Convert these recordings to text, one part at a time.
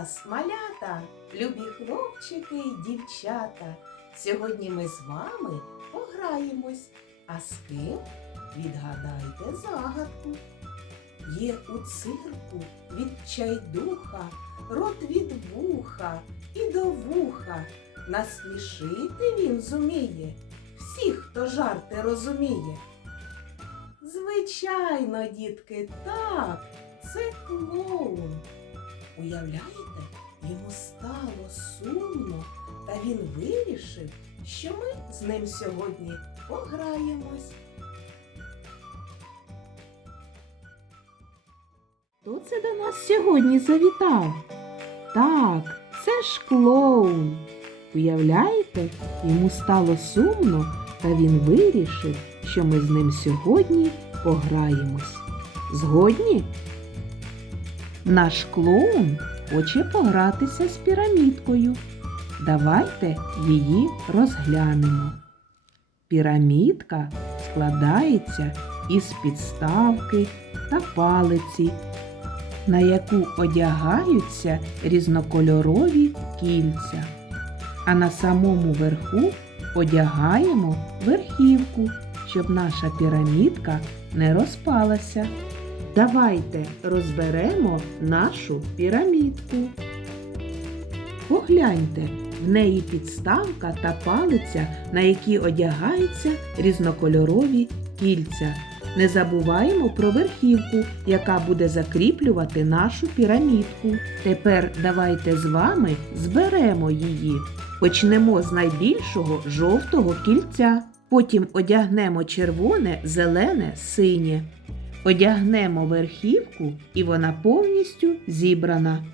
вас, малята, любі хлопчики й дівчата. Сьогодні ми з вами пограємось. А з ким? Відгадайте загадку. Є у цирку від чайдуха, рот від вуха і до вуха. Насмішити він зуміє всіх, хто жарти розуміє. Звичайно, дітки, так, це клоун. Уявляєте, йому стало сумно, та він вирішив, що ми з ним сьогодні пограємось. Хто це до нас сьогодні завітав? Так, це ж клоун. Уявляєте, йому стало сумно, та він вирішив, що ми з ним сьогодні пограємось. Згодні? Наш клоун хоче погратися з пірамідкою. Давайте її розглянемо. Пірамідка складається із підставки та палиці, на яку одягаються різнокольорові кільця. А на самому верху одягаємо верхівку, щоб наша пірамідка не розпалася. Давайте розберемо нашу пірамідку. Погляньте, в неї підставка та палиця, на які одягаються різнокольорові кільця. Не забуваємо про верхівку, яка буде закріплювати нашу пірамідку. Тепер давайте з вами зберемо її. Почнемо з найбільшого жовтого кільця. Потім одягнемо червоне, зелене, синє. Одягнемо верхівку і вона повністю зібрана.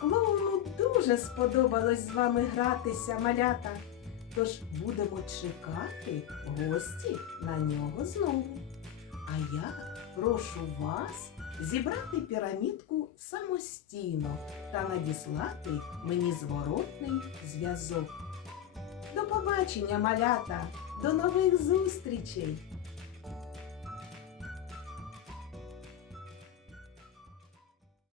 Клоуну дуже сподобалось з вами гратися, малята. Тож будемо чекати гості на нього знову. А я прошу вас зібрати пірамідку самостійно та надіслати мені зворотний зв'язок. До побачення, малята! До нових зустрічей!